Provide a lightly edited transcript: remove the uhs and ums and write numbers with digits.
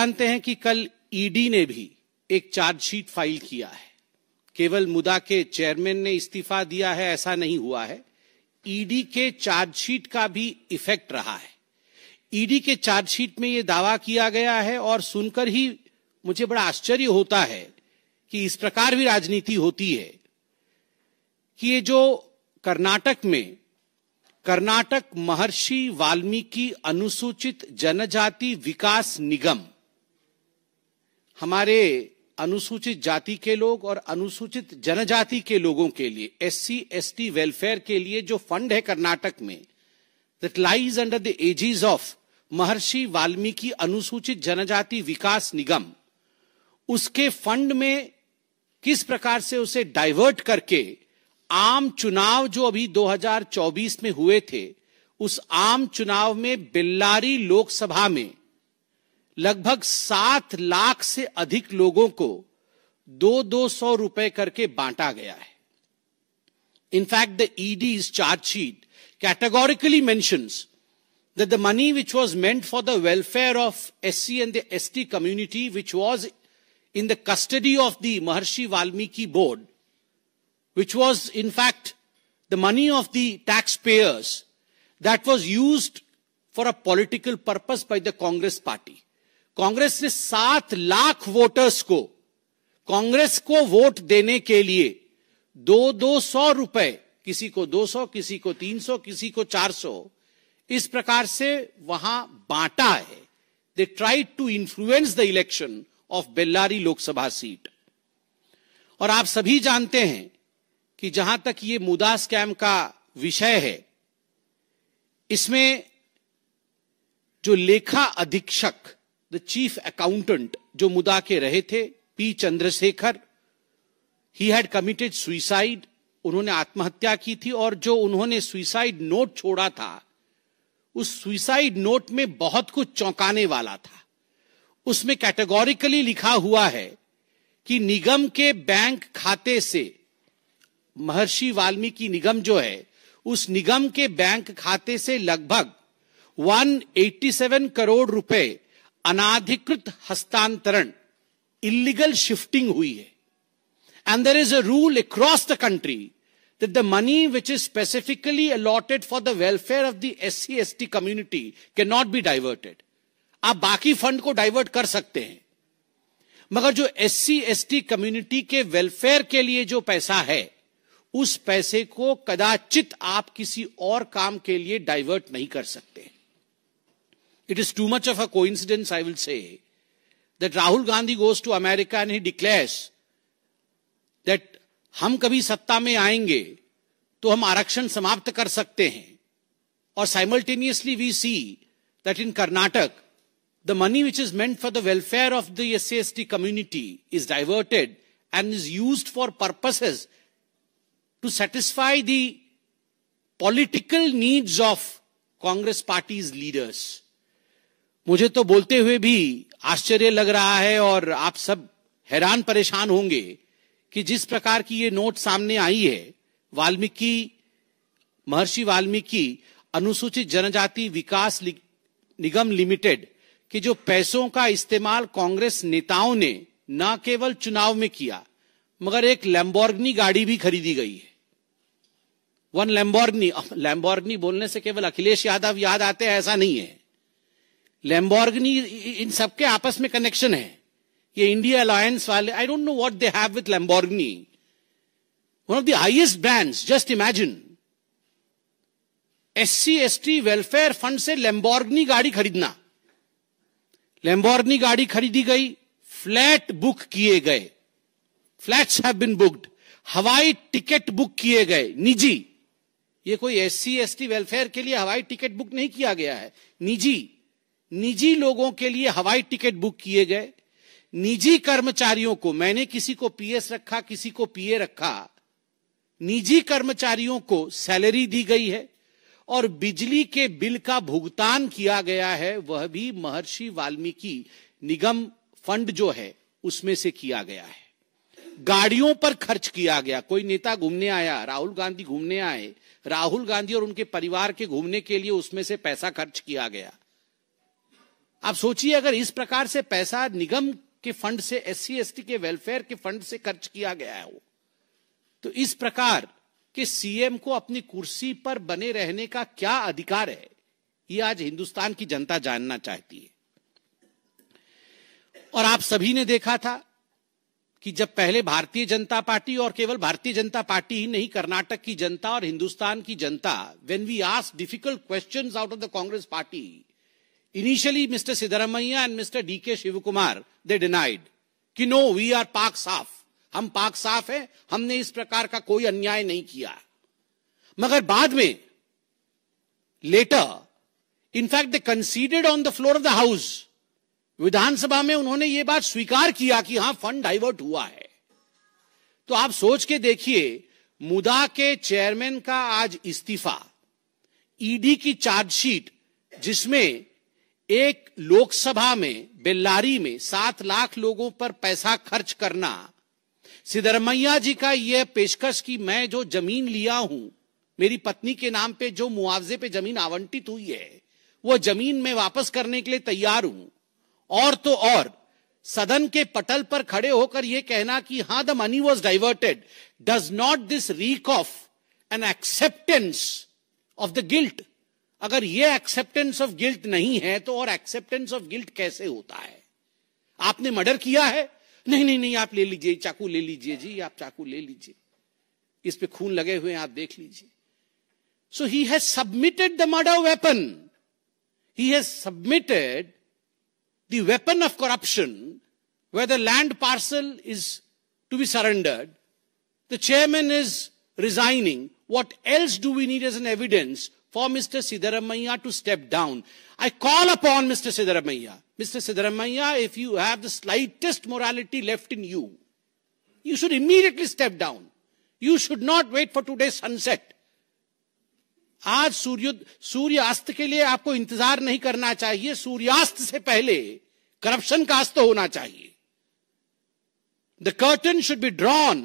जानते हैं कि कल ईडी ने भी एक चार्जशीट फाइल किया है। केवल मुदा के चेयरमैन ने इस्तीफा दिया है ऐसा नहीं हुआ है, ईडी के चार्जशीट का भी इफेक्ट रहा है। ईडी के चार्जशीट में यह दावा किया गया है और सुनकर ही मुझे बड़ा आश्चर्य होता है कि इस प्रकार भी राजनीति होती है कि ये जो कर्नाटक में कर्नाटक महर्षि वाल्मीकि अनुसूचित जनजाति विकास निगम, हमारे अनुसूचित जाति के लोग और अनुसूचित जनजाति के लोगों के लिए एससी एसटी वेलफेयर के लिए जो फंड है कर्नाटक में, that lies under the aegis of Maharishi Valmiki अनुसूचित जनजाति विकास निगम, उसके फंड में किस प्रकार से उसे डाइवर्ट करके आम चुनाव जो अभी 2024 में हुए थे, उस आम चुनाव में बेल्लारी लोकसभा में लगभग 7 लाख से अधिक लोगों को 200 रुपए करके बांटा गया है। In fact the ED's chargesheet categorically mentions that the money which was meant for the welfare of SC and the ST community, which was in the custody of the Maharshi Valmiki board, which was in fact the money of the taxpayers, that was used for a political purpose by the Congress party. Congress ने 7 lakh voters को कांग्रेस को vote देने के लिए 200 रुपए, किसी को 200, किसी को 300, किसी को 400, इस प्रकार से वहां बांटा है। They tried to influence the election of Bellary Lok Sabha seat. और आप सभी जानते हैं कि जहां तक ये मुदा स्कैम का विषय है, इसमें जो लेखा अधीक्षक, द चीफ अकाउंटेंट जो मुदा के रहे थे, P Chandrashekhar, he had committed suicide, उन्होंने आत्महत्या की थी। और जो उन्होंने सुइसाइड नोट छोड़ा था, उस सुइसाइड नोट में बहुत कुछ चौंकाने वाला था। उसमें कैटेगोरिकली लिखा हुआ है कि निगम के बैंक खाते से, महर्षि वाल्मीकि निगम जो है, उस निगम के बैंक खाते से लगभग 187 करोड़ रुपए अनाधिकृत हस्तांतरण, इलीगल शिफ्टिंग हुई है। And there is a rule across the country that the money which is specifically allotted for the welfare of the SC/ST community cannot be diverted. आप बाकी फंड को डाइवर्ट कर सकते हैं, मगर जो SC/ST कम्युनिटी के वेलफेयर के लिए जो पैसा है, उस पैसे को कदाचित आप किसी और काम के लिए डाइवर्ट नहीं कर सकते। It is too much of a coincidence, I will say, that Rahul Gandhi goes to America and he declares that हम कभी सत्ता में आएंगे तो हम आरक्षण समाप्त कर सकते हैं, और simultaneously we see that in Karnataka the money which is meant for the welfare of the SC/ST community is diverted and is used for purposes to satisfy the political needs of Congress party's leaders. मुझे तो बोलते हुए भी आश्चर्य लग रहा है और आप सब हैरान परेशान होंगे कि जिस प्रकार की ये नोट सामने आई है, महर्षि वाल्मीकि अनुसूचित जनजाति विकास निगम लिमिटेड के जो पैसों का इस्तेमाल कांग्रेस नेताओं ने न केवल चुनाव में किया, मगर एक लैम्बोर्गिनी गाड़ी भी खरीदी गई है। वन लैम्बोर्गिनी बोलने से केवल अखिलेश यादव याद आते हैं ऐसा नहीं है। लैम्बोर्गिनी, इन सबके आपस में कनेक्शन है। ये इंडिया अलायंस वाले, I don't know what they have with Lamborghini, one of the highest brands. Just imagine, SC/ST welfare fund से लैम्बोर्गिनी गाड़ी खरीदना। लैम्बोर्गिनी गाड़ी खरीदी गई, फ्लैट बुक किए गए, फ्लैट्स हैव बीन बुक्ड, हवाई टिकट बुक किए गए निजी। ये कोई SC/ST वेलफेयर के लिए हवाई टिकट बुक नहीं किया गया है, निजी लोगों के लिए हवाई टिकट बुक किए गए। निजी कर्मचारियों को, मैंने किसी को PS रखा, किसी को PA रखा, निजी कर्मचारियों को सैलरी दी गई है और बिजली के बिल का भुगतान किया गया है, वह भी महर्षि वाल्मीकि निगम फंड जो है उसमें से किया गया है। गाड़ियों पर खर्च किया गया। कोई नेता घूमने आया, राहुल गांधी घूमने आए, राहुल गांधी और उनके परिवार के घूमने के लिए उसमें से पैसा खर्च किया गया। आप सोचिए अगर इस प्रकार से पैसा निगम के फंड से, एससी एसटी के वेलफेयर के फंड से खर्च किया गया है वो, तो इस प्रकार के सीएम को अपनी कुर्सी पर बने रहने का क्या अधिकार है, ये आज हिंदुस्तान की जनता जानना चाहती है। और आप सभी ने देखा था कि जब पहले भारतीय जनता पार्टी, और केवल भारतीय जनता पार्टी ही नहीं, कर्नाटक की जनता और हिंदुस्तान की जनता, when we asked difficult questions out of the Congress party, initially mister Siddaramaiah and mister DK Shivakumar, they denied कि नो, वी आर पाक साफ, हम पाक साफ है, हमने इस प्रकार का कोई अन्याय नहीं किया। मगर बाद में later, in fact they considered on the floor of the house, विधानसभा में उन्होंने ये बात स्वीकार किया कि हां फंड डाइवर्ट हुआ है। तो आप सोच के देखिए, मुदा के चेयरमैन का आज इस्तीफा, ईडी की चार्जशीट जिसमें एक लोकसभा में बेल्लारी में 7 लाख लोगों पर पैसा खर्च करना, सिद्धरमैया जी का यह पेशकश कि मैं जो जमीन लिया हूं, मेरी पत्नी के नाम पे जो मुआवजे पे जमीन आवंटित हुई है, वो जमीन मैं वापस करने के लिए तैयार हूं। और तो और सदन के पटल पर खड़े होकर यह कहना कि हां the money was diverted, does not this rig of N acceptance of the guilt? अगर यह एक्सेप्टेंस ऑफ गिल्ट नहीं है तो और एक्सेप्टेंस ऑफ गिल्ट कैसे होता है? आपने मर्डर किया है, नहीं नहीं नहीं, आप ले लीजिए, चाकू ले लीजिए जी, आप चाकू ले लीजिए, इस पे खून लगे हुए हैं, आप देख लीजिए। So he has submitted the murder weapon, he has submitted the weapon of corruption, where the land parcel is to be surrendered. The chairman is resigning. What else do we need as an evidence for Mr. Siddaramaiah to step down? I call upon Mr. Siddaramaiah. Mr. Siddaramaiah, if you have the slightest morality left in you, you should immediately step down. You should not wait for today's sunset. आज सूर्यास्त के लिए आपको इंतजार नहीं करना चाहिए, सूर्यास्त से पहले करप्शन का अस्त होना चाहिए। The curtain should be drawn